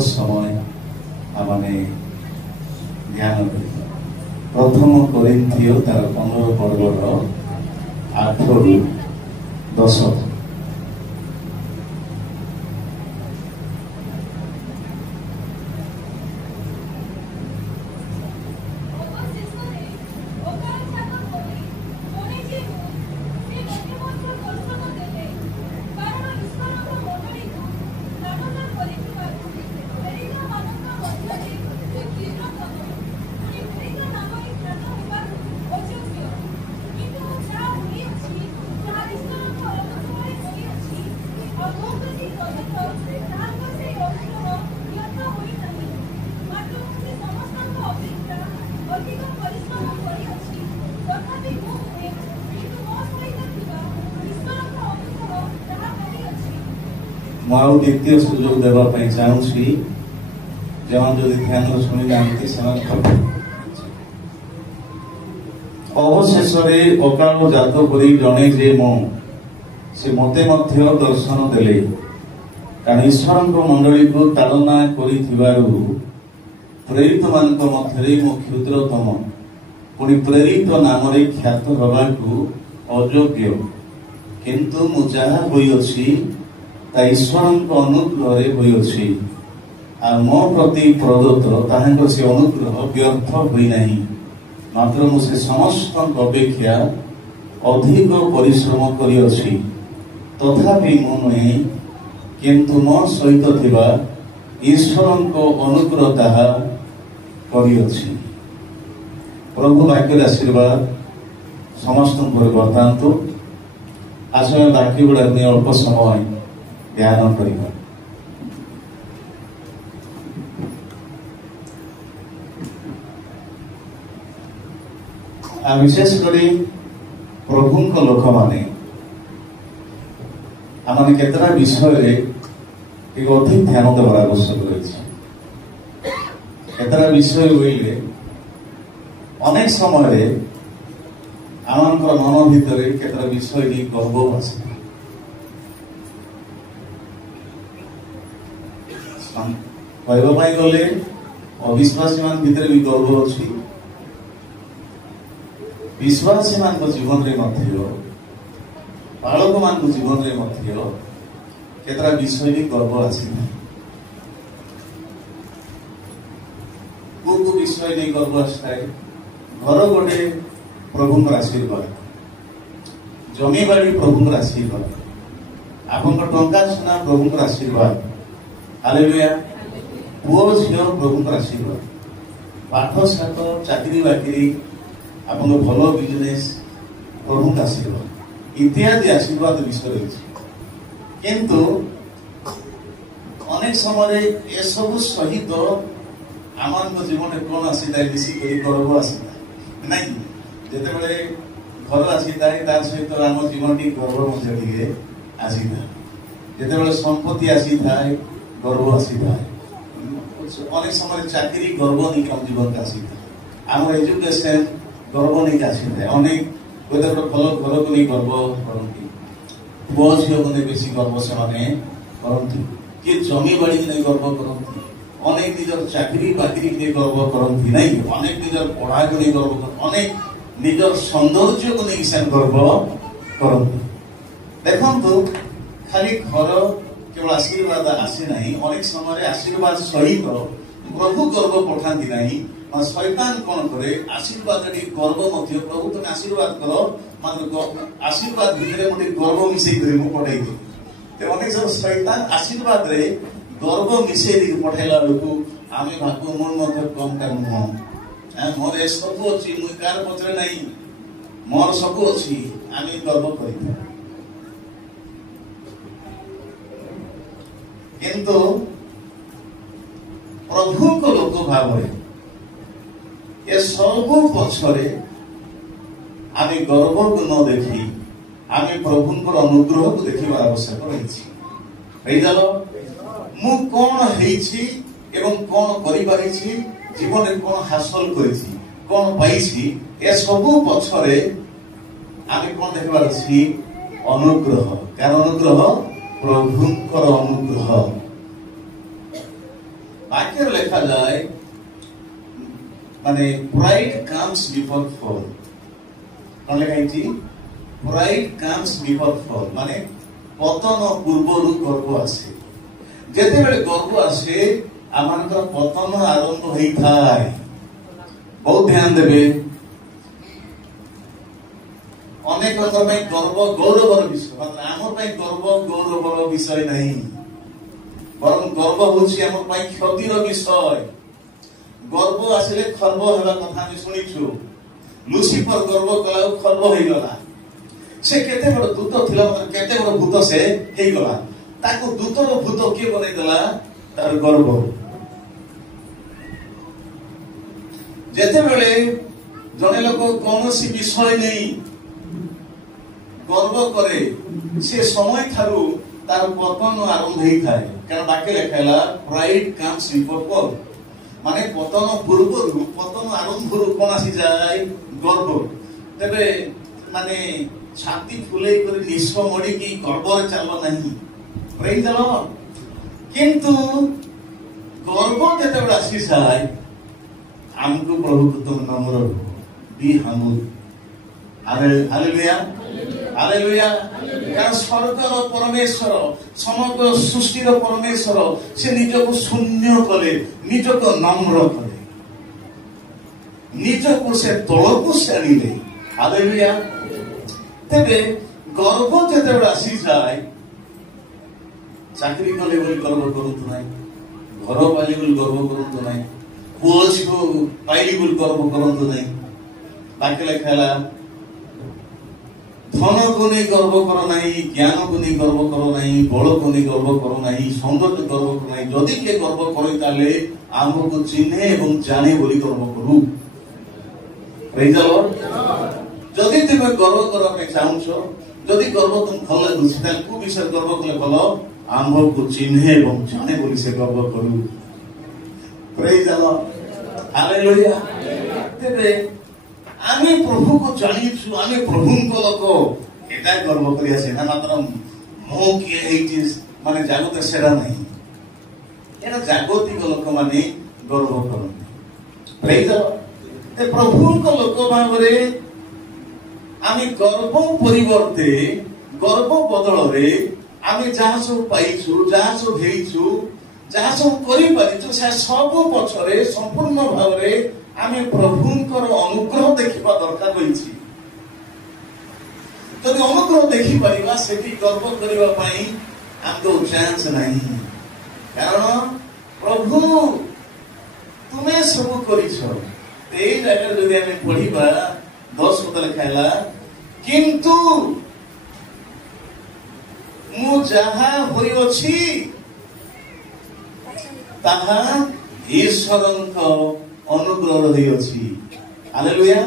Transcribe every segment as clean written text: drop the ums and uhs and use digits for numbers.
समय आमने ध्यान करिबा प्रथम कोरिन्थियो तार 15 पर्वर 8 रु 10। मुझे द्वितीय सुजोग देवाई चाहूँगी जो ध्यान शुणी जाती अवशेष अकाल जात कर जड़े जे से मते दर्शन देले कारण ईश्वर मंडली को ताड़ना कर प्रेरित मान मो क्षुद्रतम पुणी प्रेरित नाम ख्यात हवा अयोग्य किंतु मु जहा होइछि ईश्वर अनुग्रह होइछि आ मो प्रति प्रदत्त ताहांको से अनुग्रह व्यर्थ होइना मात्र मुझे समस्त अपेक्षा अधिक परिश्रम करिछि तथापि मु नुहे किंतु मो सहित थिबा ईश्वर को अनुग्रह ताहा करिछि। प्रभु वाक्य आशीर्वाद समस्त वर्तांतु आज वाक्य गुड़ा अल्प समय ध्यान करिबा। विशेष करी प्रभु लोक माने आमने केतरा विषय रे अधिक ध्यान देवार आवश्यक रही। केतरा विषय होइले अनेक समय आम मन भितर केतरा विषय नहीं गर्व आसे कहवाई गले अविश्वासी मान भितर भी गर्व अच्छी विश्वासी मान जीवन में बालक मान जीवन में केतरा विषय भी गर्व आसीना को विषय नहीं गर्व आसए घर गोटे प्रभु आशीर्वाद जमी बाड़ी प्रभु आशीर्वाद आप टंका सुना प्रभु आशीर्वाद हालेलुया पुओ झील प्रभु आशीर्वाद पाठ साठ चाकरी बाकरी आप भल बिजनेस प्रभु आशीर्वाद इत्यादि आशीर्वाद विषय रही किंतु अनेक समय ए सब सहित आम जीवन कौन आसी था मिसिक गर्व आसी था नहीं जिते बड़े घर आसी था तार सहित आम जीवन टी गर्व आसी था जिते संपत्ति आसी था गर्व आसी था अनेक समय चाकरी गर्व नहीं कम जीवन का आसी था आम एजुकेशन गर्व नहीं आसी था अनेक भल घर को नहीं गर्व करती पुओ झील को नहीं बेसी गर्व से करती किए जमी बाड़ी नहीं गर्व करती अनेक निजर चाकरी बाकरी नहीं गर्व करती नहीं अनेक निजर पढ़ा को नहीं गर्व कर अनेक निजर सौंदर्य को नहीं से गर्व करती देखु खाली घर केवल आशीर्वाद आसे नहीं अनेक समय आशीर्वाद सहित प्रभु गर्व पठाती नहीं शैतान कौन करे आशीर्वाद गर्व प्रभु तुम आशीर्वाद कर मात्र आशीर्वाद भितर गोटे गर्व मिसे पठाई दे अनेक सब शैतान आशीर्वाद रे गर्व मिसे पठाइला बेलू आम भागू मोर कम का नुह मोर सब अच्छी मुझे कार पचरे ना मोर सब अच्छी आम गर्व कर किंतु प्रभु को लोक भाव ये सब पक्षरे आम गर्व को न देखी आम प्रभु अनुग्रह को देखा आवश्यक रही मु कौन होइछि एवं कौन करि जीवन में कौन हासिल करिछि कौन पाइछि ए सब पक्षरे आम कौन देखबार अछि अनुग्रह कार अनुग्रह प्रभुंकर अनुग्रह বাক্যের লেখা যায় মানে pride comes before fall। কোন লেখা হইছি? pride comes before fall মানে পতন পূର୍ବରୁ গর্ব আসে। যেତେବେଳେ ଗର୍ବ ଆସେ ଆମମାନଙ୍କର ପତନ ଆରମ୍ଭ ହେଇଥାଏ। ବହୁତ ଧ୍ୟାନ ଦେବେ। ଅନେକଙ୍କ ପାଇଁ ଗର୍ବ ଗୌରବର ବିଷୟ, ଆମ ପାଇଁ ଗର୍ବ ଗୌରବର ବିଷୟ ନାହିଁ, ବରଂ ଗର୍ବ ହଉଛି ଆମ ପାଇଁ କ୍ଷତିର ବିଷୟ। ଗର୍ବ ଆସିଲେ ଖର୍ବ ହେବା କଥା ଆମେ ଶୁଣିଛୁ। ଲୁସିଫର ଗର୍ବ କଲା ଖର୍ବ ହେଇଗଲା। ସେ କେତେ ବଡ ଦୂତ ଥିଲା, କେତେ ବଡ ଭୂତ ସେ ହେଇଗଲା। ତାକୁ ଦୂତର ଭୂତ କିଏ ବନେଇଦେଲା? ତାର ଗର୍ବ। ଯେତେବେଳେ ଜଣେ ଲୋକ କୌଣସି ବିଷୟ ନେଇ ଗର୍ବ କରେ, ସେ ସମୟ ଠାରୁ ତାର ପତନ ଆରମ୍ଭ ହେଇଥାଏ। କାରଣ ବାକ୍ୟ ଲେଖା ହେଲା ପ୍ରାଇଡ କମ୍ସ ବିଫୋର ଫଲ୍ ମାନେ ପତନ ପୂର୍ବରୁ, ପତନ ଆରମ୍ଭରୁ କଣ ଆସିଯାଏ? ଗର୍ବ। ତେବେ ମାନେ ଛାତି ଫୁଲେଇ କରି ନିଶ ମଡିକି ଗର୍ବରେ ଚାଲ ନାହିଁ। ପ୍ରେଜ ଦ ଲର୍ଡ। କିନ୍ତୁ ଗର୍ବ ଯେତେବେଳେ ଆସିଯାଏ ଆମକୁ ପ୍ରଭୁ ତୁମ ନମ୍ର ବି ହାମୁଲ। Hallelujah hallelujah. କାରଣ ସ୍ୱର୍ଗର ପରମେଶ୍ୱର, ସମଗ୍ର ସୃଷ୍ଟିର ପରମେଶ୍ୱର, ସେ ନିଜକୁ ଶୂନ୍ୟ କଲେ, ନିଜକୁ ନମ୍ର କଲେ, ନିଜକୁ ସେ ତଳକୁ ସେ ଆଣିଲେ। ହାଲେଲୁୟା। ତେବେ ଗର୍ବ ଯେତେବେଳେ ଆସିଯାଏ, ଚାକିରି କଲେ ବୋଲି ଗର୍ବ କରନ୍ତୁ ନାହିଁ, ଘର ପାଇଲେ ବୋଲି ଗର୍ବ କରନ୍ତୁ ନାହିଁ, ପୁଅ ଝିଅ ପାଇଲି ବୋଲି ଗର୍ବ କରନ୍ତୁ ନାହିଁ। ବାକ୍ୟ ଲେଖା ହେଲା ଧନକୁ ନେଇ ଗର୍ବ କର ନାହିଁ, ଜ୍ଞାନକୁ ନେଇ ଗର୍ବ କର ନାହିଁ, ବଳକୁ ନେଇ ଗର୍ବ କର ନାହିଁ, ସୌନ୍ଦର୍ଯ୍ୟ ଗର୍ବ କର ନାହିଁ। ଯଦି କିଏ ଗର୍ବ କରେ ତାହେଲେ ଆମକୁ ଚିହ୍ନେ ଏବଂ ଜାଣେ ବୋଲି ଗର୍ବ କରୁ। ପ୍ରେଜ ଦ ଲର୍ଡ। ଯଦି ତୁମେ ଗର୍ବ କରିବା ପାଇଁ ଚାହୁଁଛ, ଯଦି ଗର୍ବ ତୁମକୁ ଭଲ ଲାଗୁଛି, ତାହେଲେ କୋଉ ବିଷୟରେ ଗର୍ବ କଲେ ଭଲ? ଆମକୁ ଚିହ୍ନେ ଏବଂ ଜାଣେ ବୋଲି ସେ ଗର୍ବ କରୁ। ପ୍ରେଜ ଦ ଲର୍ଡ। ହାଲେଲୁୟା। ତେବେ ଆମେ ପ୍ରଭୁକୁ ଜାଣିଛୁ, ଆମେ ପ୍ରଭୁଙ୍କ ଲୋକ, ଏଟା ଗର୍ବ କରି ଆସେ ନା। ମାତ୍ର ମୁଁ କିଏ ହେଇଛି ମାନେ ଜାଗତ ସେଟା ନାହିଁ। ଏଟା ଜାଗତିକ ଲୋକମାନେ ଗର୍ବ କରନ୍ତି। ପ୍ରେଜ ଦ ଲର୍ଡ। ପ୍ରଭୁଙ୍କ ଲୋକ ଭାବରେ ଆମେ ଗର୍ବ ପରିବର୍ତ୍ତେ, ଗର୍ବ ବଦଳରେ ଆମେ ଯାହା ସବୁ ପାଇଛୁ, ଯାହା ସବୁ ହେଇଛୁ, ଯାହା ସବୁ କରିପାରିଛୁ, ସେ ସବୁ ପଛରେ ସମ୍ପୂର୍ଣ୍ଣ ଭାବରେ ଆମେ ପ୍ରଭୁଙ୍କର ଅନୁଗ୍ରହ ଦେଖିବା ଦରକାର ରହିଛି। ଯଦି ଅନୁଗ୍ରହ ଦେଖିପାରିବା, ସେଠି ଗର୍ବ କରିବା ପାଇଁ ଆମକୁ ଚାନ୍ସ ନାହିଁ। କାରଣ ପ୍ରଭୁ ତୁମେ ସବୁ କରିଛ। ଏଇ ଜାଗାରେ ଯଦି ଆମେ ପଢିବା 10 ପଦ ଲେଖା ହେଲା, କିନ୍ତୁ ମୁଁ ଯାହା ହୋଇଅଛି ତାହା ଈଶ୍ୱରଙ୍କ ଅନୁଗ୍ରହ ରହିଅଛି। ହାଲେଲୁୟା।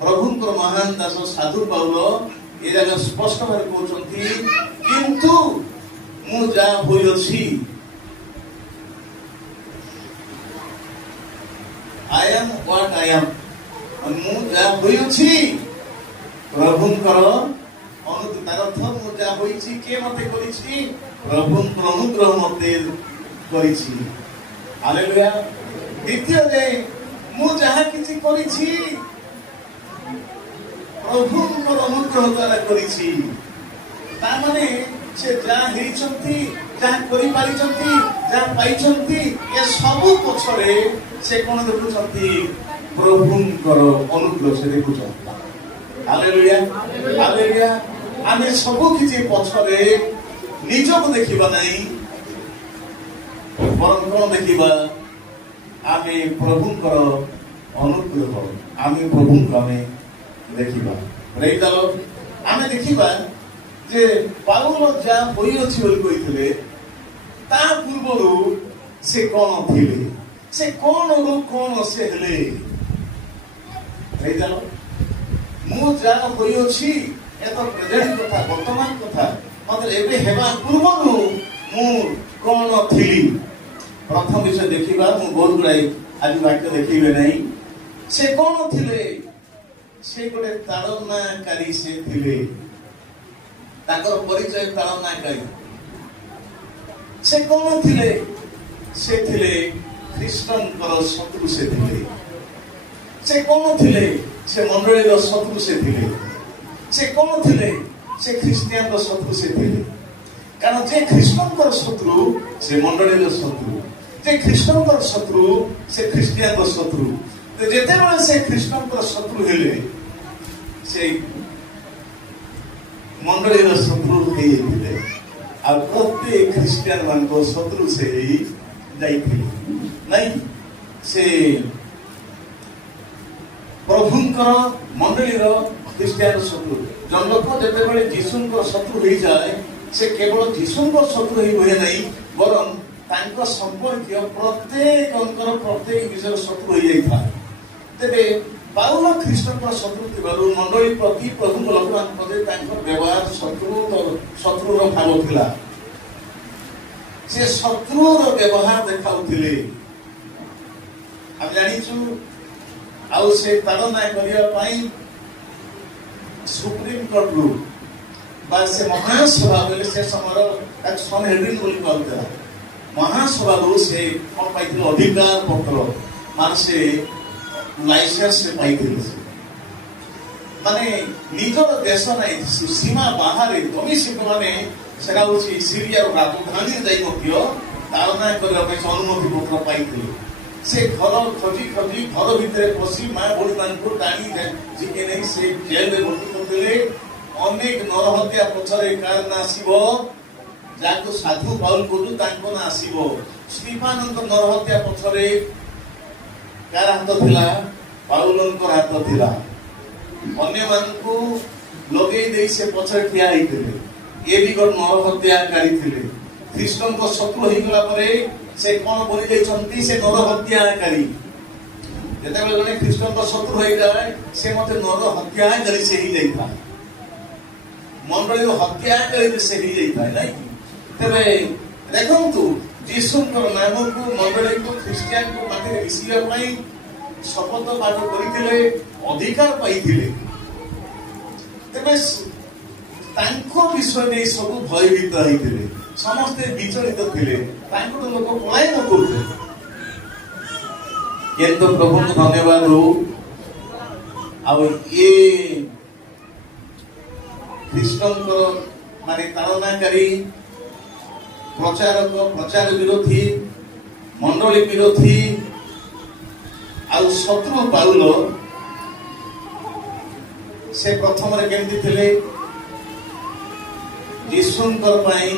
ପ୍ରଭୁଙ୍କର ମହାନ ଦାସ ସାଧୁ ପାଉଲ ଏ ଜାଗା ସ୍ପଷ୍ଟ ଭାବେ କହୁଛନ୍ତି, କିନ୍ତୁ ମୁଁ ଯାହା ହୋଇଅଛି, I am what I am। ମୁଁ ଯାହା ହୋଇଅଛି ପ୍ରଭୁଙ୍କର ଅନୁଗ୍ରହ। ତାର ଅର୍ଥ ମୁଁ ଯାହା ହୋଇଛି କିଏ ମତେ କରିଛି? ପ୍ରଭୁଙ୍କର ଅନୁଗ୍ରହ ମତେ କରିଛି। ହାଲେଲୁୟା। ଦ୍ୱିତୀୟରେ ମୁଁ ଯାହା କିଛି କରିଛି ପ୍ରଭୁଙ୍କର ଅନୁଗ୍ରହ ଦ୍ୱାରା କରିଛି। ତାମାନେ ସେ ଯାହା ହେଇଛନ୍ତି, ଯାହା କରିପାରିଛନ୍ତି, ଯାହା ପାଇଛନ୍ତି, ଏ ସବୁ ପଛରେ ସେ କଣ ଦେଖୁଛନ୍ତି? ପ୍ରଭୁଙ୍କର ଅନୁଗ୍ରହ ସେ ଦେଖୁଛନ୍ତି। Hallelujah hallelujah. ଆମେ ସବୁ କିଛି ପଛରେ ନିଜକୁ ଦେଖିବା ନାହିଁ, ବରଂ କଣ ଦେଖିବା? ଆମେ ପ୍ରଭୁଙ୍କର ଅନୁଗ୍ରହ, ଆମେ ପ୍ରଭୁଙ୍କୁ ଆମେ ଦେଖିବା। ପ୍ରେଜ ଦ ଲର୍ଡ। ଆମେ ଦେଖିବା ଯେ ପାଉଲ ଯାହା ହୋଇଅଛି ବୋଲି କହିଥିଲେ, ତା ପୂର୍ବରୁ ସେ କଣ ଥିଲେ, ସେ କଣରୁ କଣ ସେ ହେଲେ। ପ୍ରେଜ ଦ ଲର୍ଡ। ମୁଁ ଯାହା ହୋଇଅଛି ଏ ତ ପ୍ରେଜେଣ୍ଟ କଥା, ବର୍ତ୍ତମାନ କଥା। ମାତ୍ର ଏବେ ହେବା ପୂର୍ବରୁ ମୁଁ କଣ ଥିଲି। ପ୍ରଥମ ବିଷୟ ଦେଖିବା। ମୁଁ ବହୁତ ଗୁଡାଏ ଆଜି ବାକ୍ୟ ଦେଖିବେ ନାହିଁ। ସେ କଣ ଥିଲେ? ସେ ଗୋଟେ ତାଳନାକାରୀ ସେ ଥିଲେ। ତାଙ୍କର ପରିଚୟ ତାଳନାକାରୀ। ସେ କଣ ଥିଲେ? से थिले ख्रीष्टनकर शत्रु से थिले से कौन थिले से मंडलीर शत्रु से थिले से कौन थिले से ख्रीष्टियान शत्रु से थिले कारण जे ख्रीष्टनकर शत्रु से मंडलीर शत्रु जे ख्रीष्टनकर शत्रु से ख्रीष्टियान शत्रु जेते बेले से ख्रीष्टनकर शत्रु हेले से मंडलीर शत्रु हे थिले आ प्रत्येक ख्रीष्टियान मान को शत्रु से ही जाइथिले नहीं से प्रभुंकर मंडलीर ख्रीष्टियान शत्रु जन लोक जेते बेले जीशुंकर शत्रु हो जाए से केवल जीशुंकर शत्रु ही हुए नहीं वरन तांको संपर्कीय प्रत्येक विषय शत्रु हो जाइथा तेबे पाउल ख्रीष्टनकर शत्रु थिबारु मंडली प्रति प्रभु लोकमान प्रति तांको व्यवहार शत्रुर भाव थिला से शत्रुर व्यवहार देखाउथिले हम जानिछु आउ से तालना करिया पाई सुप्रीम कोर्ट रु बा से महासभा बेले से समर एक सनहेड्रिन बोली कहता महासभा रु से कोन पाइथिल अधिकार पत्र मान से लाइसेंस से पाइथिल माने निजर देश नै सीमा बाहर कमिशन माने सेरा होची सीरिया रो राजधानी जाई मध्य तालना करिया पाई अनुमति पत्र पाइथिल से घर खोजी खोजी घर भितर पसी माँ बोली मान को टाणी जिके नहीं से जेल में भर्ती करते अनेक नरहत्या पछरे कार ना आसीबो जाको साधु पाउल कोदु तांको ना आसीबो स्टीफानंक नरहत्या पछरे कार हाथ थिला पाउलनकर हाथ थिला अन्य मान को लगे देई से पछरे ठिया हिथिले ए भी गण नरहत्याकारी थिले ख्रीष्टन को शत्रु ही गला परे से कौन बोली जाइछंती से नर हत्याकारी जेते बेले जने ख्रीष्टन को शत्रु होई जाय से मते नर हत्याकारी से ही जाइता मंडली हत्याकारी से ही जाइता नै तबे देखंतु जीशुकर नाम को मंडली को ख्रीस्टियन को माथे विसिया पई शपथ पाठ करिथिले अधिकार पाइथिले तबे तांको विषय नै सब भयभीत रहिथिले समस्ते विचलित थिले तांको तो लोक पलायन करते किंतु प्रभु को धन्यवाद हो अब ये ख्रीष्टनकर माने तालनाकारी प्रचारक प्रचार विरोधी मंडली विरोधी आउ शत्रु पाउल से प्रथम रे केमती थिले जीशुंकर पाई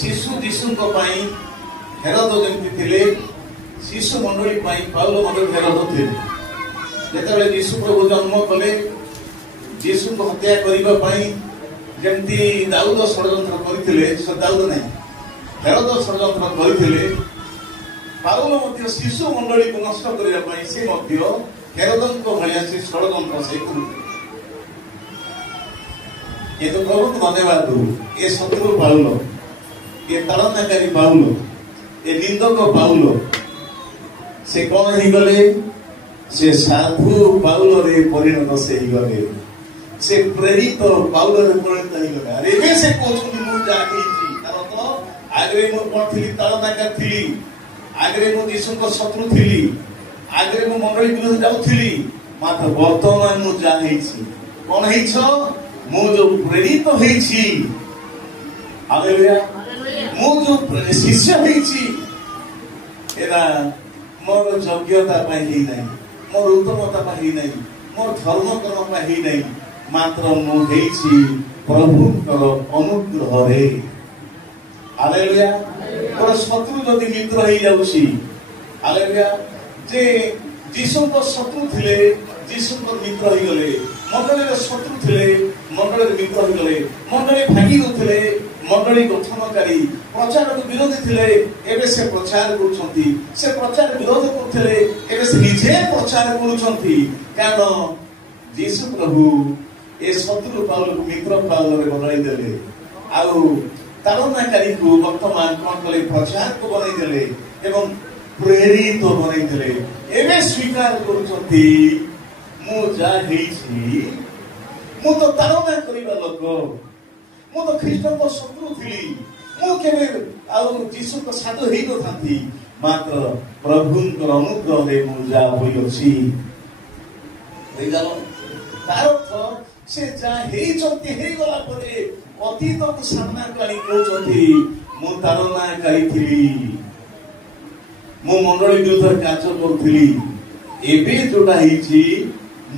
शिशु जीशुंको पाई हेरोद जेमती थिले शिशु मंडली पाई पाउल मंडली हेरोद थिले जेते बेले यीशु प्रभु जन्म कले यीशु को हत्या करिबा पाई जेमती दाऊद षडयंत्र करिथिले से दाऊद नै हेरोद षडयंत्र करिथिले पाउल मध्य शिशु मंडली को नष्ट करिबा पाई से मध्य हेरोदनको भलिया से षडयंत्र से करिथिले ये तो प्रभु को धन्यवाद हो ये शत्रु पाउल ये तालनाकारी पाउल ये निंदक पाउल से कौन ही गले से साधु पाउल रे परिणत से ही गले से प्रेरित पाउल रे परिणत ही गले अरे वे से कोचुनी मु जाकी छी कारण तो आगरे मु पठिली तालनाकार थिली आगरे मु जीशु को शत्रु थिली आगरे मु मंडली विरोध जाउथिली मात्र वर्तमान मु जाही छी कौन ही छ मु जो प्रेरित होई छी हालेलुया मु जो शिष्य होई छी एरा मोर योग्यता पाई ही नहीं मोर उत्तमता पाई ही नहीं मोर धर्म कर्म पाई ही नहीं मात्र मु हेई छी प्रभुकर अनुग्रह रे हालेलुया और शत्रु जदि मित्र होई जाउछी हालेलुया जे जीशु को शत्रु थिले जीशु को मित्र होई गले मंडली शत्रु थिले मंडली मित्र होई गले मंडली भागी होथिले मंडली गठनकारी प्रचार विरोधी थिले एबे से प्रचार करूछंती से प्रचार विरोध करथिले एबे से निजे प्रचार करूछंती कारण यीशु प्रभु ए शत्रु पाउल को मित्र पाउल रे बनाई देले आउ तालनाकारी को वर्तमान कोन कले प्रचार को बनाई देले एवं प्रेरित बनाई देले एबे स्वीकार करूछंती मु जा हेछि मु तो तालना करिबा लोक मु तो ख्रीष्टन को शत्रु थिली ମୁଁ କେବେ ଆଉ ଯୀଶୁଙ୍କ ସାଥ ହେଇନଥାନ୍ତି, ମାତ୍ର ପ୍ରଭୁଙ୍କର ଅନୁଗ୍ରହରେ ମୁଁ ଯାହା ହୋଇଅଛି। ତାର ଅର୍ଥ ସେ ଯାହା ହେଇଛନ୍ତି ହେଇଗଲା ପରେ ଅତୀତକୁ ସାମ୍ନାକୁ ଆଣି କହୁଛନ୍ତି ମୁଁ ତାରନାକାରୀ ଥିଲି, ମୁଁ ମଣ୍ଡଳୀ ବିରୁଦ୍ଧରେ କାର୍ଯ୍ୟ କରୁଥିଲି, ଏବେ ଯୋଉଟା ହେଇଛି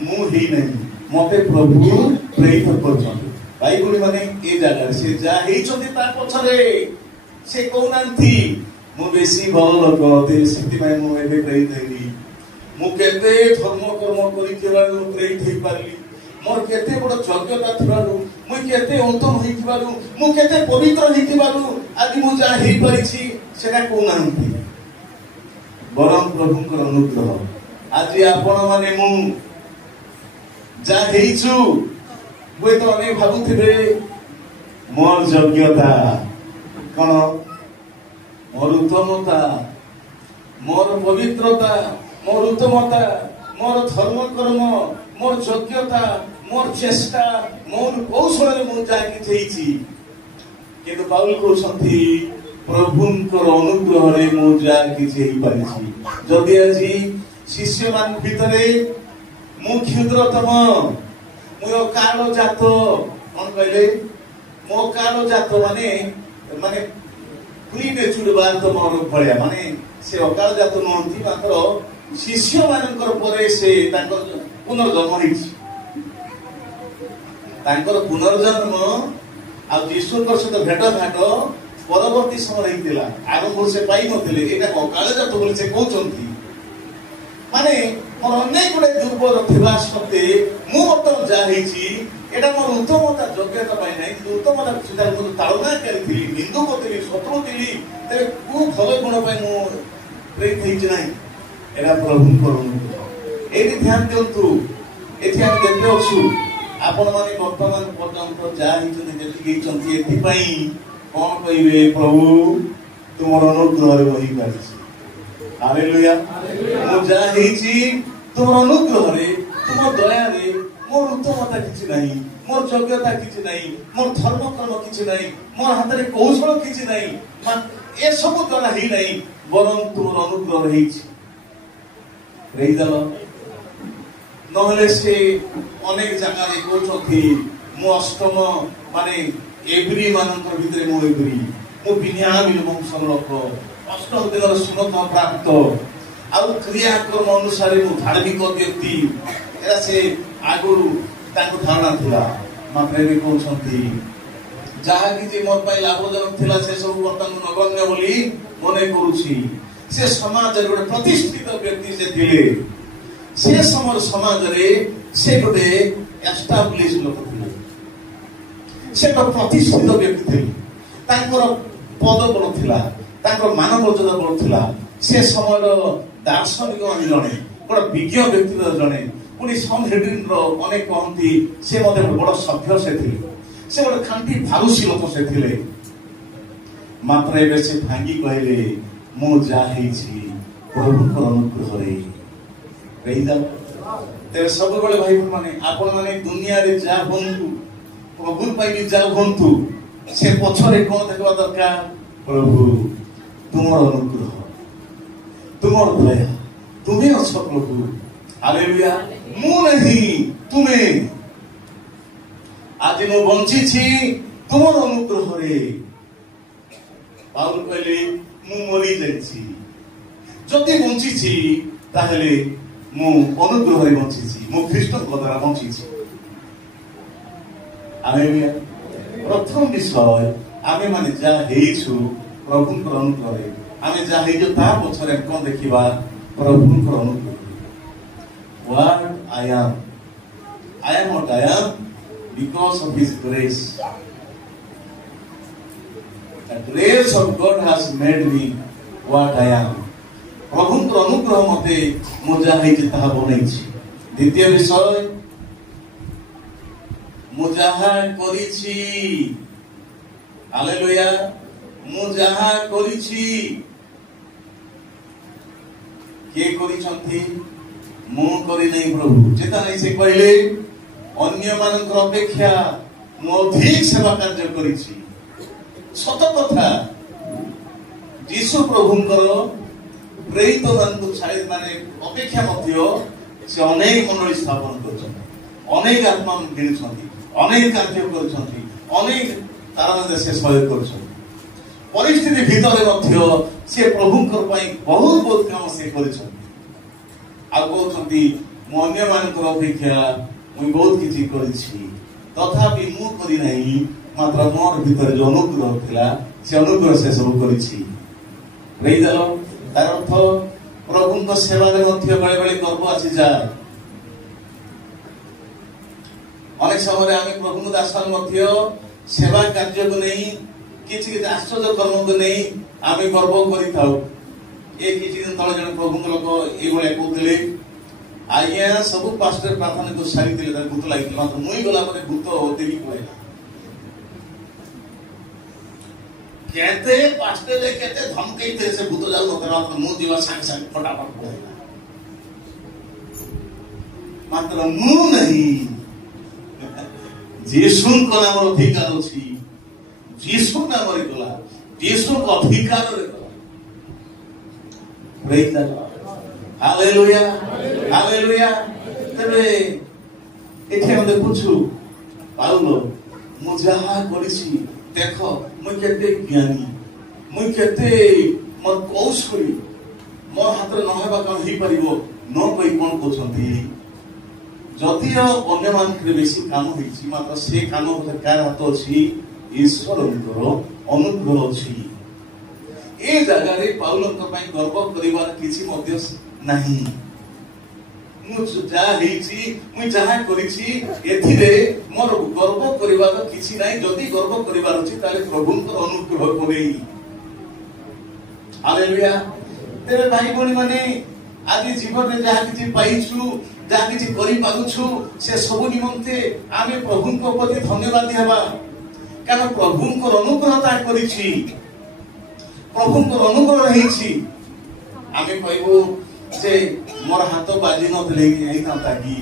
ମୁଁ ହେଇନାହିଁ, ମତେ ପ୍ରଭୁ ପ୍ରେରିତ କରିଛନ୍ତି। ଭାଇ ଭଉଣୀ ମାନେ ଏ ଜାଗାରେ ସେ ଯାହା ହେଇଛନ୍ତି ତା ପଛରେ ସେ କହୁନାହାନ୍ତି ମୁଁ ବେଶୀ ଭଲ ଲୋକ ସେଥିପାଇଁ ମୁଁ ଏବେ ପ୍ରେରିତ ହେଲି, ମୁଁ କେତେ ଧର୍ମ କର୍ମ କରିଥିବାରୁ ପ୍ରେରିତ ହେଇପାରିଲି, ମୋର କେତେ ବଡ ଯୋଗ୍ୟତା ଥିବାରୁ, ମୁଁ କେତେ ଅନ୍ତର ହେଇଥିବାରୁ, ମୁଁ କେତେ ପବିତ୍ର ହେଇଥିବାରୁ ଆଜି ମୁଁ ଯାହା ହେଇପାରିଛି ସେଟା କହୁନାହାନ୍ତି, ବରଂ ପ୍ରଭୁଙ୍କର ଅନୁଗ୍ରହ। ଆଜି ଆପଣ ମାନେ ମୁଁ ଯାହା ହେଇଛୁ, ହୁଏତ ଅନେକ ଭାବୁଥିବେ ମୋର ଯୋଗ୍ୟତା କଣ, ମୋର ଉତ୍ତମତା, ମୋର ପବିତ୍ରତା, ମୋର ଉତ୍ତମତା, ମୋର ଧର୍ମ କର୍ମ, ମୋର ଯୋଗ୍ୟତା, ମୋର ଚେଷ୍ଟା, ମୋର କୌଶଳରେ ମୁଁ ଯାହା କିଛି ହେଇଛି। କିନ୍ତୁ ପାଉଲ କହୁଛନ୍ତି ପ୍ରଭୁଙ୍କର ଅନୁଗ୍ରହରେ ମୁଁ ଯାହା କିଛି ହେଇପାରିଛି। ଯଦି ଆଜି ଶିଷ୍ୟମାନଙ୍କ ଭିତରେ ମୁଁ କ୍ଷୁଦ୍ରତମ, ମୁଁ ଅକାଳ ଜାତ, କଣ କହିଲେ ମୋ ଅକାଳ ଜାତ ମାନେ ମାନେ ପ୍ରିମେଚୁର ମୋର ଭଳିଆ, ମାନେ ସେ ଅକାଳ ଜାତ ନୁହନ୍ତି, ମାତ୍ର ଶିଷ୍ୟ ମାନଙ୍କର ପରେ ସେ ତାଙ୍କର ପୁନର୍ଜନ୍ମ ହେଇଛି। ତାଙ୍କର ପୁନର୍ଜନ୍ମ ଆଉ ଯୀଶୁଙ୍କର ସହିତ ଭେଟ ଘାଟ ପରବର୍ତ୍ତୀ ସମୟରେ ହେଇଥିଲା, ଆରମ୍ଭରୁ ସେ ପାଇନଥିଲେ। ଏଇଟା ଅକାଳ ଜାତ ବୋଲି ସେ କହୁଛନ୍ତି। ମାନେ ମୋର ଅନେକ ଗୁଡେ ଦୁର୍ବଳ ଥିବା ସତ୍ତ୍ୱେ ମୁଁ ବର୍ତ୍ତମାନ ଯାହା ହେଇଛି ଏଇଟା ମୋର ଉତ୍ତମତା ଯୋଗ୍ୟତା ପାଇଁ ନାହିଁ, କିନ୍ତୁ ଉତ୍ତମତା ସୁଧାର ମୁଁ ତାଳନାକାରୀ ଥିଲି, ନିନ୍ଦୁକ ଥିଲି, ଶତ୍ରୁ ଥିଲି, ତେବେ କୋଉ ଭଲ ଗୁଣ ପାଇଁ ମୁଁ ପ୍ରେରିତ ହେଇଛି ନାହିଁ, ଏଇଟା ପ୍ରଭୁଙ୍କର ଅନୁଗ୍ରହ। ଏଇଠି ଧ୍ୟାନ ଦିଅନ୍ତୁ। ଏଠି ଆମେ ଯେତେ ଅଛୁ ଆପଣ ମାନେ ବର୍ତ୍ତମାନ ପର୍ଯ୍ୟନ୍ତ ଯାହା ହେଇଛନ୍ତି, ଯେତିକି ହେଇଛନ୍ତି, ଏଥିପାଇଁ କଣ କହିବେ, ପ୍ରଭୁ ତୁମର ଅନୁଗ୍ରହରେ ମୁଁ ହେଇପାରିଛି। ହାଲେଲୁୟା। ମୁଁ ଯାହା ହେଇଛି ତୁମର ଅନୁଗ୍ରହରେ, ତୁମ ଦୟାରେ। ମୋର ଉତ୍ତମତା କିଛି ନାହିଁ, ମୋର ଯୋଗ୍ୟତା କିଛି ନାହିଁ, ମୋର ଧର୍ମ କର୍ମ କିଛି ନାହିଁ, ମୋର ହାତରେ କୌଶଳ କିଛି ନାହିଁ, ଏସବୁ ଦ୍ୱାରା ହେଇନାହିଁ, ବରଂ ତୁମର ଅନୁଗ୍ରହ ହେଇଛି। ନହେଲେ ସେ ଅନେକ ଜାଗାରେ କହୁଛନ୍ତି ମୁଁ ଅଷ୍ଟମ ମାନେ ଏବ୍ରି ମାନଙ୍କର ଭିତରେ ମୁଁ ଏବ୍ରି, ମୁଁ ବିନ୍ୟାମିନ ବଂଶର ଲୋକ, ଅଷ୍ଟମ ଦିନର ସୁନତ ପ୍ରାପ୍ତ, ଆଉ କ୍ରିୟାକର୍ମ ଅନୁସାରେ ମୁଁ ଧାର୍ମିକ ବ୍ୟକ୍ତି। ଏରା ସେ ଆଗରୁ ତାଙ୍କୁ ଧାରଣା ଥିଲା, ମାତ୍ର ଏବେ କହୁଛନ୍ତି ଯାହା କିଛି ମୋ ପାଇଁ ଲାଭଜନକ ଥିଲା ସେ ସବୁ ବର୍ତ୍ତମାନ ନଗଣ୍ୟ ବୋଲି ମନେ କରୁଛି। ସେ ସମାଜରେ ଗୋଟେ ପ୍ରତିଷ୍ଠିତ ବ୍ୟକ୍ତି ସେ ଥିଲେ। ସେ ସମୟ ସମାଜରେ ସେ ଗୋଟେ ଏଷ୍ଟାବ୍ଲିଶ ଲୋକ ଥିଲେ, ସେ ଗୋଟେ ପ୍ରତିଷ୍ଠିତ ବ୍ୟକ୍ତି ଥିଲେ। ତାଙ୍କର ପଦ ବଳ ଥିଲା, ତାଙ୍କର ମାନମର୍ଯ୍ୟାଦା ବଳ ଥିଲା। ସେ ସମୟର ଦାର୍ଶନିକ ଜଣେ, ଗୋଟେ ବିଜ୍ଞ ବ୍ୟକ୍ତି ଜଣେ, ପୁଣି ସଂହେଡ୍ରିନର ଅନେକ କହନ୍ତି ସେ ମଧ୍ୟ ବଡ ସଭ୍ୟ ସେ ଥିଲେ, ସେ ଗୋଟେ ଖାଣ୍ଟି ଫାରୁସି ଲୋକ ସେ ଥିଲେ। ମାତ୍ର ଏବେ ସେ ଭାଙ୍ଗି କହିଲେ ମୁଁ ଯାହା ହେଇଛି ପ୍ରଭୁଙ୍କର ଅନୁଗ୍ରହରେ। ତେବେ ସବୁବେଳେ ଭାଇ ମାନେ ଆପଣ ମାନେ ଦୁନିଆରେ ଯାହା ହୁଅନ୍ତୁ, ପ୍ରଭୁ ପାଇଁ ବି ଯାହା ହୁଅନ୍ତୁ, ସେ ପଛରେ କଣ ଦେଖିବା ଦରକାର, ପ୍ରଭୁ ତୁମର ଅନୁଗ୍ରହ, ତୁମର ଦୟା, ତୁମେ ଅଛ ପ୍ରଭୁ। ହାଲେଲୁୟା। ମୁଁ ନାହିଁ ତୁମେ। ଆଜି ମୁଁ ବଞ୍ଚିଛି ତୁମର ଅନୁଗ୍ରହରେ। ପାଉଲ କହିଲେ ମୁଁ ମରି ଯାଇଛି, ଯଦି ବଞ୍ଚିଛି ତାହେଲେ ମୁଁ ଅନୁଗ୍ରହରେ ବଞ୍ଚିଛି, ମୁଁ ଖ୍ରୀଷ୍ଟଙ୍କ ଦ୍ୱାରା ବଞ୍ଚିଛି। ହାଲେଲୁୟା। ପ୍ରଥମ ବିଷୟ, ଆମେ ମାନେ ଯାହା ହେଇଛୁ ପ୍ରଭୁଙ୍କର ଅନୁଗ୍ରହରେ। ଆମେ ଯାହା ହେଇଛୁ ତା ପଛରେ କଣ ଦେଖିବା, ପ୍ରଭୁଙ୍କର ଅନୁଗ୍ରହ। What I am what I am because of His grace. The grace of God has made me what I am. ପ୍ରଭୁଙ୍କର ଅନୁଗ୍ରହ ମତେ ମୁଁ ଯାହା ହେଇଛି ତାହା ବନେଇଛି। ଦ୍ୱିତୀୟ ବିଷୟ, ମୁଁ ଯାହା କରିଛି, ହାଲେଲୁୟା, ମୁଁ ଯାହା କରିଛି। କିଏ କରିଛନ୍ତି? ମୁଁ କରିନାହିଁ ପ୍ରଭୁ। ଚେତା ନାହିଁ ସେ କହିଲେ ଅନ୍ୟ ମାନଙ୍କର ଅପେକ୍ଷା ମୁଁ ଅଧିକ ସେବା କାର୍ଯ୍ୟ କରିଛି। सत कथा यीशु प्रभुंकर प्रेरित माने अपेक्षा से अनेक मंडली स्थापन कर अनेक आत्मा किणुंट अनेक कार्य कर अनेक तार से सहयोग कर परिस्थिति भितर से प्रभुंकर बहुत बहुत काम से कहते अन्य मान अपेक्षा मुझे बहुत किसी तथापि मुझे मात्र मोर भीतर जो अनुग्रह थिला से अनुग्रह से सब करिछि तार अर्थ प्रभु सेवा बेले बेले गर्व आसी जाए अनेक समय आम प्रभु दासन सेवा कार्य को नहीं किसी आश्चर्य कर्म को नहीं आम गर्व कर किसी दिन तले जन प्रभु लोक ये कहते आज्ञा सब पास्टर प्रार्थना को सारी भूत लगे मात्र मुई गला भूत देवी कहला कहते पास्टर कहते धमकई से भूत जाऊ मात्र मु जीवा सांगे सांगे फटाफट पड़ेगा मात्र मु नहीं यीशु को नाम अधिकार अछि यीशु नाम रे गला यीशु को अधिकार रे गला praise the Lord hallelujah hallelujah तबे एथे मते पूछु पाउलो मु जहा करिछि देखो मुझे केते ज्ञानी मुझे केते मोर कौशली मोर हाथ न हेबा काम ही परिबो न कोई कोन कोछंती जदियो अन्य मान बेसी काम होइछि मात्र से काम कार हाथ अछि ईश्वरंकर अनुग्रह अछि ए जगह रे पाउलंक पई गर्व करिवार किछि मध्य नाही मु जहा करिछि एथिरे मोर गर्व करिवार किछि नाही जदि गर्व करिवार अछि ताले प्रभुंकर अनुग्रह कोनी हालेलुया तेरे भाई बहनी माने आदि जीवन में जहा किछि पाइछु जहा किछि करि पागुछु से सब निमंते आमे प्रभुंक प्रति धन्यवाद हेबा कारण प्रभुंकर अनुग्रह ता करिछि प्रभुंकर अनुग्रह रहिछि आमे कहबो से मोर हाथ बाजी नथले कि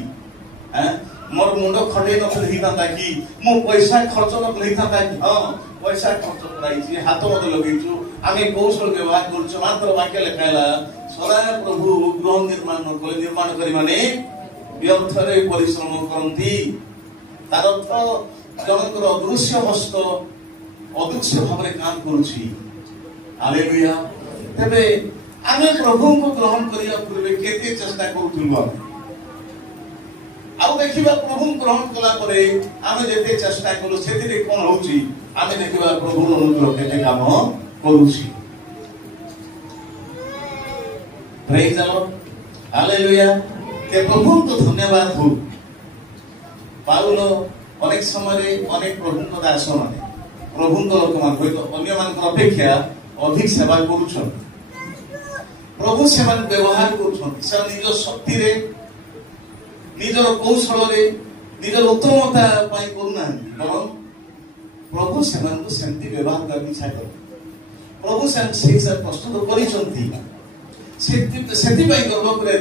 मोर मुंड खटे नथले कि मो पैसा खर्च नथले कि हां पैसा खर्च कराइछि हाथ मत लगैछु आमे कौशल व्यवहार करछु मात्र वाक्य लेखाला सदा प्रभु गृह निर्माण करी माने व्यर्थ रे परिश्रम करंती तार अर्थ जनकर अदृश्य हस्त अदृश्य भाव काम करुछि हालेलुया तबे आमे प्रभु को ग्रहण करिया पूर्वे केते चेष्टा करूथुलु आउ देखिबा प्रभु ग्रहण कला परे आमे जेते चेष्टा करू सेतिरे कोन होउची आमे देखिबा प्रभु अनुग्रह केते काम करूची प्रेज द लॉर्ड हालेलुया ते प्रभु को धन्यवाद हो पाउलो अनेक समय अनेक प्रभु को दास माने प्रभु को लोक मान होय तो अन्य मान अपेक्षा अधिक सेवा करूछन प्रभु से व्यवहार कर निज शक्ति रे निजर कौशल रे निजर उत्तमता करूना बरं प्रभु से व्यवहार करने इच्छा कर प्रभु से प्रस्तुत करती गर्व कर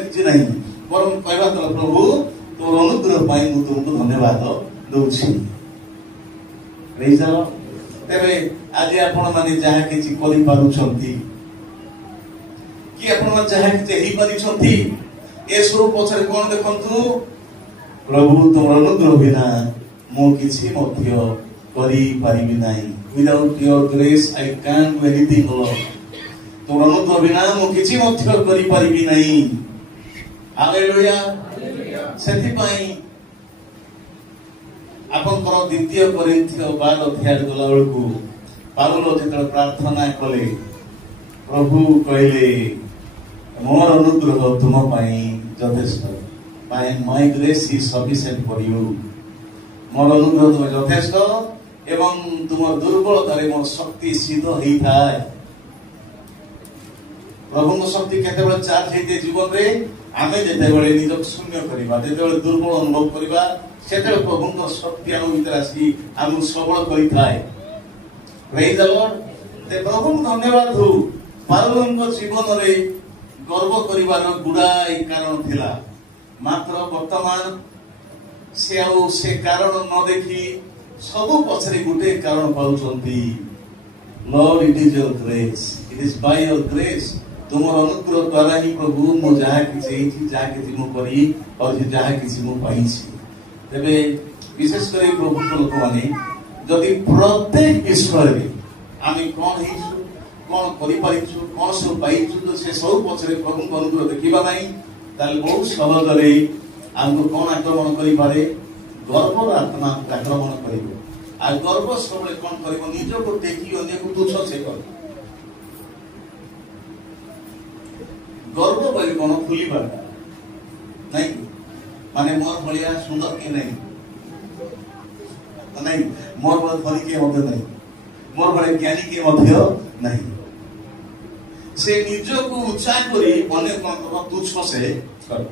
बरं कहवा प्रभु तोर अनुग्रह तुमको धन्यवाद दूसरी तेरे आज आपण माने जहा किछि करि पारुछंती कि आपण जहा किछि ही परिछंती ए स्वरूप पछरे कोन देखंतु प्रभु तोर अनुग्रह बिना मो किछि मध्य करि पारिबि नाही without your grace I can do anything Lord तोर अनुग्रह बिना मो किछि मध्य करि पारिबि नाही हालेलुया सेति पई आपन द्वितीय कोरिन्थियो 12 अध्याय गला बेलकु पाउल जेत प्रार्थना कले प्रभु कहले मोर अनुग्रह तुम पाई यथेष्ट my grace is sufficient for you more अनुग्रह तुम यथेष्ट एवं तुम दुर्बलता रे मोर शक्ति सिद्ध होई थाए प्रभु को शक्ति केते बेले चार्ज हेते जीवन रे आमे जेते बेले निज शून्य करिबा जेते बेले दुर्बल अनुभव करिबा सेते प्रभु को शक्ति आम भीतर आसी आम सबल करि थाए प्रेज द लॉर्ड ते प्रभु धन्यवाद हो पाउल को जीवन रे गर्व करिवार गुडाई कारण थिला मात्र वर्तमान से कारण न देखी सब पछरे गुटे कारण पाउछंती Lord, it is your grace. It is by your grace. तुमर अनुग्रह द्वारा ही प्रभु मु जहा किछि जहा किछि मु करी और जहा किछि मु पाइछि तबे विशेष करी प्रभु लोक माने जदि प्रत्येक विषय रे आमी कोन हिछु कोन करि पाइछु कोन सब पाइछु तो से सब पछरे प्रभु को अनुग्रह देखिबा नाही ताल बहुत सहज रे हमको कोन आक्रमण करि पारे गर्व आत्मा आक्रमण करिवो आ गर्व सबले कोन करिवो निज को देखि अन्य को तुच्छ से कर गर्व बोली कोन फुली बाटा नहीं माने मोर भलिया सुंदर के नहीं नहीं मोर बड़ धनी के मध्य नहीं मोर बड़े ज्ञानी के मध्य नहीं से निज को ऊंचा करी अन्य कोन तुच्छ से कर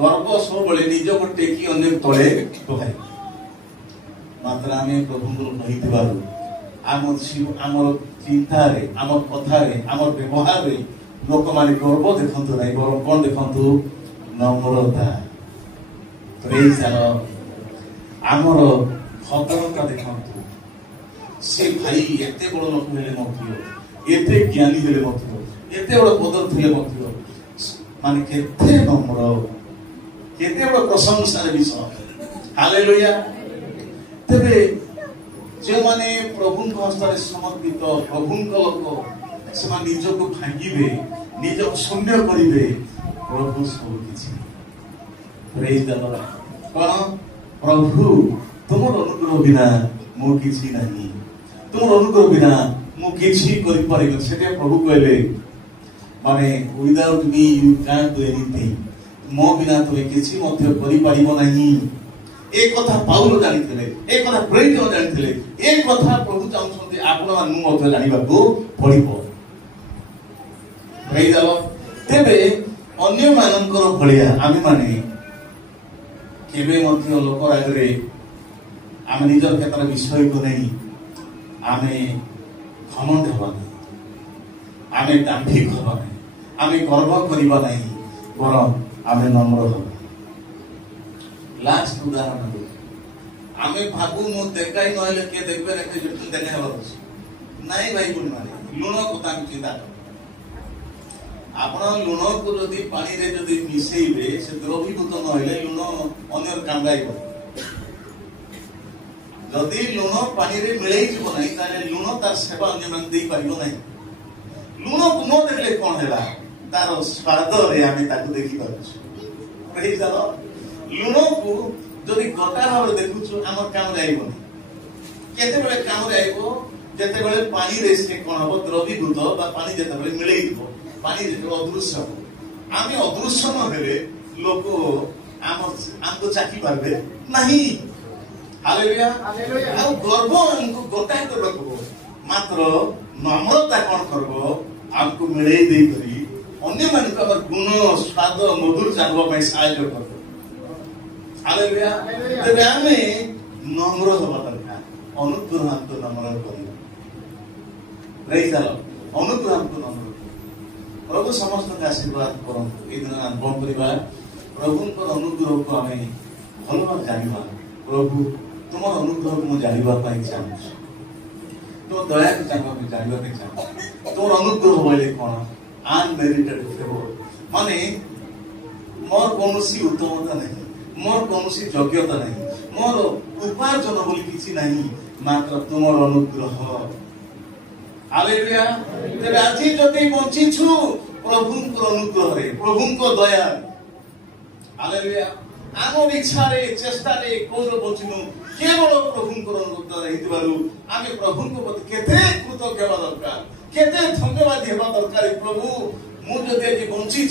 गर्व सब बळे निज को टेकी अन्य तळे तोहाय मात्र आमे प्रभु को कहि दिबारु आमर चिंता रे आमर कथा रे आमर व्यवहार रे लोक माने गर्व देखंतु नाही बर कोन देखंतु नम्रता प्रेज आमर भद्रता देखंतु से भाई एते बड़ लोक हेले मथियो एते ज्ञानी हेले मथियो एते बड़ पदर थिले मथियो माने केते नम्र केते बड़ प्रशंसार विषय हालेलुया तबे जे माने प्रभु को हस्ते समर्पित प्रभु को लोक से मान निज को भांगिबे निज को शून्य करिवे प्रभु सब किछि प्रेज द लॉर्ड कोन प्रभु तुमर अनुग्रह बिना मो किछि नाही तुमर अनुग्रह बिना मो किछि करि परिबे सेते प्रभु कहले माने without me you can do anything मो बिना तुमे किछि मध्य करि परिबो नाही एक कथा पाउलो जानिथिले एक कथा प्रेरित जानिथिले एक कथा प्रभु चाहुछन्ते आपण मानु मध्य जानिबा को पड़िबो प्रेज द लॉर्ड तेबे अन्य मानकर भलिया आमे माने केबे मध्य लोक आगरे आमे निजर क्षेत्र विषय को नहीं आमे घमंड हवा नहीं आमे दांभिक हवा नहीं आमे गर्व करिबा नहीं बरं आमे नम्र हवा लास्ट उदाहरण दे आमे भाबु मु देखाई नहले के देखबे रे के जति देखाई हवा नाही भाई गुण माने लुण को ताक चिंता आपण लुण को जदि पानी रे जदि मिसेइबे से द्रवीभूत नहले लुण अन्य कांगाइबो जदि लुण पानी रे मिलेइ जिवो नाही ताले लुण तार सेवा अन्य मान देई पारिबो नाही लुण को न देखले कोन हेला तार स्वाद रे आमे ताकू देखि पारछु प्रेज द लॉर्ड लुण को जदि गटा भाव देखुछु हमर काम जाइबो केते बेले काम जाइबो जेते बेले पानी रे से कोन हबो द्रवीभूत बा पानी जेते बेले मिलेइ जिवो पानी जेते अदृश्य हो आमे अदृश्य न हेले लोक हमको चाकी पारबे नहीं हालेलुया हालेलुया आ गर्व हमको गोटाय करबो मात्र नम्रता कोन करबो हमको मिलेइ देई करी अन्य मान को गुण स्वाद मधुर जानबा पई सहायता करबो हालेलुया तबे आमे नम्र होबा दरकार अनुग्रह हमको नम्र करियो प्रेज द लॉर्ड अनुग्रह हमको नम्र प्रभु समस्त का आशीर्वाद करंतु ए दिन हम बन परिवार प्रभु को अनुग्रह को हमें भलो जानिबा प्रभु तुमर अनुग्रह को जानिबा पई चाहू तो दया को जानिबा पई चाहू तोर अनुग्रह बोले कोन अनमेरिटेड फेवर माने मोर कोनोसी उत्तमता नहीं मोर कोनोसी योग्यता नहीं मोर उपार्जन बोली किछि नहीं मात्र तुमर अनुग्रह हालेलुया तेरे आजी जति बंची छु प्रभु को अनुग्रह रे प्रभु को दया हालेलुया आम इच्छा रे चेष्टा रे कोन बंचिनु केवल प्रभु को अनुग्रह हेतिबारु आमे प्रभु को प्रति केते कृतज्ञ हेबा दरकार केते धन्यवाद हेबा दरकार प्रभु मु जति बंची